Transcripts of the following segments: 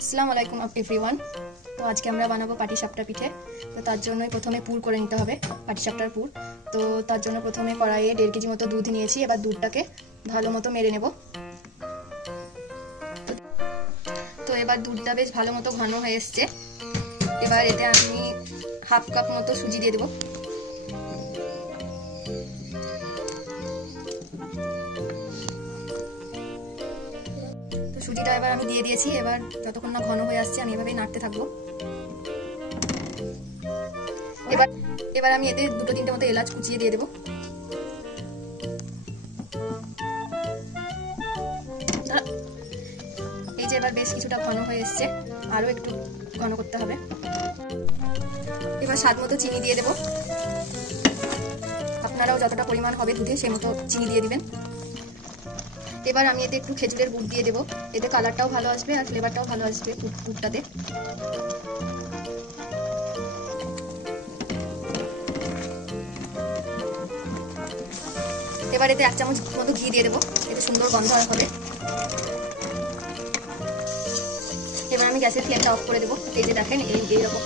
আসসালামু আলাইকুম এভরিওয়ান। তো আজকে আমরা বানাবো পাটিসাপটা পিঠে। তো তার জন্য প্রথমে পুর করে নিতে হবে, পাটিসাপটার পুর। তো তার জন্য প্রথমে কড়াইয়ে 1.5 কেজি মতো দুধ নিয়েছি। এবার দুধটাকে ভালো মতো মেরে নেব। তো এবার দুধটা বেশ ভালো মতো ঘন হয়ে এসছে। এবার এতে আমি 1/2 কাপ মতো সুজি দিয়ে দেবো। সুজিটা এবার আমি দিয়ে দিয়েছি। এবার যতক্ষণ না ঘন হয়ে আসছে আমি এভাবেই নাড়তে থাকবো। এবার আমি এতে 2-3টে মতো এলাচ কুচিয়ে দিয়ে দেবো। এই যে এবার বেশ কিছুটা ঘন হয়ে এসছে, আরো একটু ঘন করতে হবে। এবার স্বাদ মতো চিনি দিয়ে দেবো। আপনারাও যতটা পরিমাণ হবে দুধে সেই মতো চিনি দিয়ে দিবেন। এবার আমি এতে একটু খেজুরের গুড় দিয়ে দেবো। এতে কালারটাও ভালো আসবে আর ফ্লেভারটাও ভালো আসবে পুরটাতে। এবার এতে 1 চামচ মতো ঘি দিয়ে দেবো, এতে সুন্দর গন্ধ হবে। এবার আমি গ্যাসের ফ্লেমটা অফ করে দেবো। এই যে দেখেন এইরকম।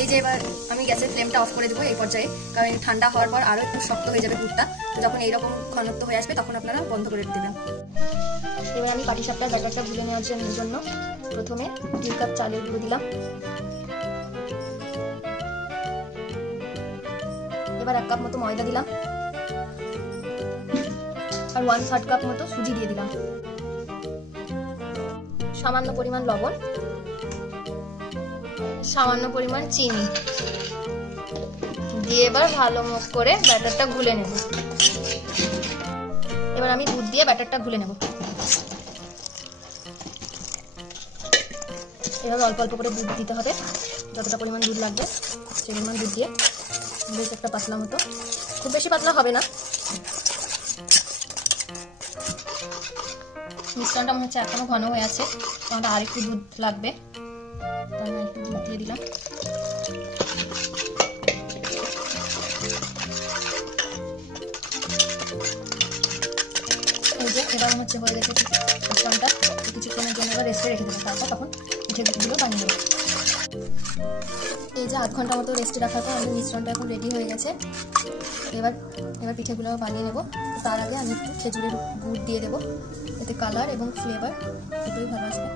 এই যে এবার আমি গ্যাসের ফ্লেমটা অফ করে দেবো এই পর্যায়ে, কারণ ঠান্ডা হওয়ার পর আরো একটু শক্ত হয়ে যাবে পুরটা। যখন এইরকম ঘনত্ব হয়ে আসবে তখন আপনারা বন্ধ করে দেবেন। এবার আমি পাটিসাপটার ব্যাটারটা গুলে নেওয়ার জন্য প্রথমে 3 কাপ চালের গুঁড়ো দিলাম। এবার 1 কাপ মতো ময়দা দিলাম আর 1/3 কাপ মতো সুজি দিয়ে দিলাম। সামান্য পরিমাণ লবণ, সামান্য পরিমাণ চিনি দিয়ে এবার ভালো করে ব্যাটারটা গুলে নেব। এবার আমি দুধ দিয়ে ব্যাটারটা গুলে নেব। এভাবে অল্প অল্প করে দুধ দিতে হবে, যতটা পরিমাণ দুধ লাগবে সেই পরিমাণ দুধ দিয়ে বেশ একটা পাতলা মতো, খুব বেশি পাতলা হবে না। মিশ্রণটা মনে হচ্ছে এখনো ঘন হয়ে আছে, আমাদের আর একটু দুধ লাগবে। তার আমি একটু দুধ দিয়ে দিলাম। এই যে এবার মনে হচ্ছে হয়ে গেছে মিশ্রণটা। কিছুক্ষণের জন্য এবার রেস্টে রেখে দেবো, তারপর তখন পিঠেগুলো বানিয়ে নেবো। এই যে 1/2 ঘন্টা মতো রেস্টে রাখার পর আমাদের মিশ্রণটা এখন রেডি হয়ে গেছে। এবার পিঠেগুলো বানিয়ে নেব। তার আগে আমি একটু খেজুরের গুড় দিয়ে দেবো, এতে কালার এবং ফ্লেভার দুটোই ভালো আসবে।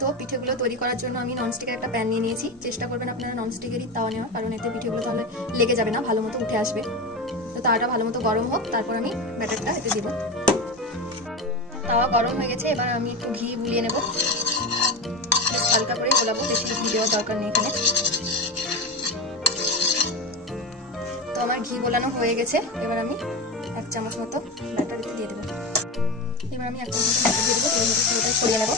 তো পিঠেগুলো তৈরি করার জন্য আমি ননস্টিকের একটা প্যান নিয়ে নিয়েছি। চেষ্টা করবেন আপনারা ননস্টিকেরই তাওয়া নেওয়া, কারণ এতে পিঠেগুলো তাহলে লেগে যাবে না, ভালো মতো উঠে আসবে। তো তাওয়াটা ভালো মতো গরম হোক, তারপর আমি ব্যাটারটা এতে দেবো। তাওয়া গরম হয়ে গেছে, এবার আমি একটু ঘি বুলিয়ে নেব। বেশ হালকা করে গোলাবো, বেশি ঘি দেওয়ার দরকার নেই এখানে। তো আমার ঘি গোলানো হয়ে গেছে। এবার আমি 1 চামচ মতো ব্যাটার এতে দিয়ে দেবো। এবার আমি 1 চামচ মতো ব্যাটার দিয়ে দেবো, পুরোটাই ছড়িয়ে নেব।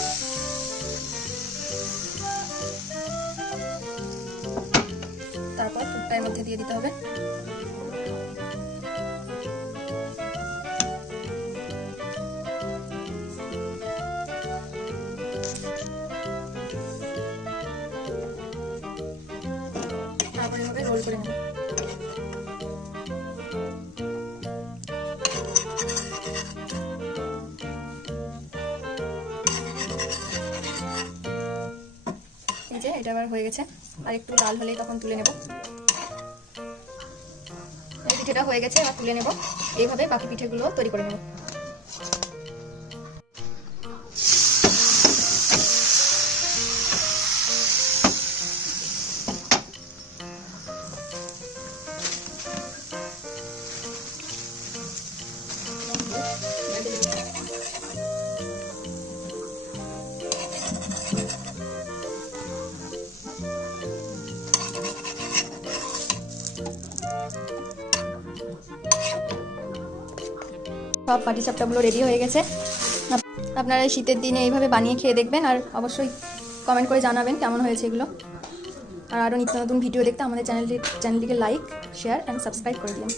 তারপর পুরটার মধ্যে দিয়ে দিতে হবে। তারপর এভাবে রোল করে নেব। এই যে এটা আবার হয়ে গেছে, আর একটু লাল হলেই তখন তুলে নেব। এই পিঠেটা হয়ে গেছে, এবার তুলে নেব। এইভাবে বাকি পিঠেগুলো তৈরি করে নেব। সব পাটিসাপটাগুলো রেডি হয়ে গেছে। আপনারা শীতের দিনে এইভাবে বানিয়ে খেয়ে দেখবেন, আর অবশ্যই কমেন্ট করে জানাবেন কেমন হয়েছে এগুলো। আর আরও নিত্য নতুন ভিডিও দেখতে আমাদের চ্যানেলটিকে লাইক, শেয়ার অ্যান্ড সাবস্ক্রাইব করে দিন।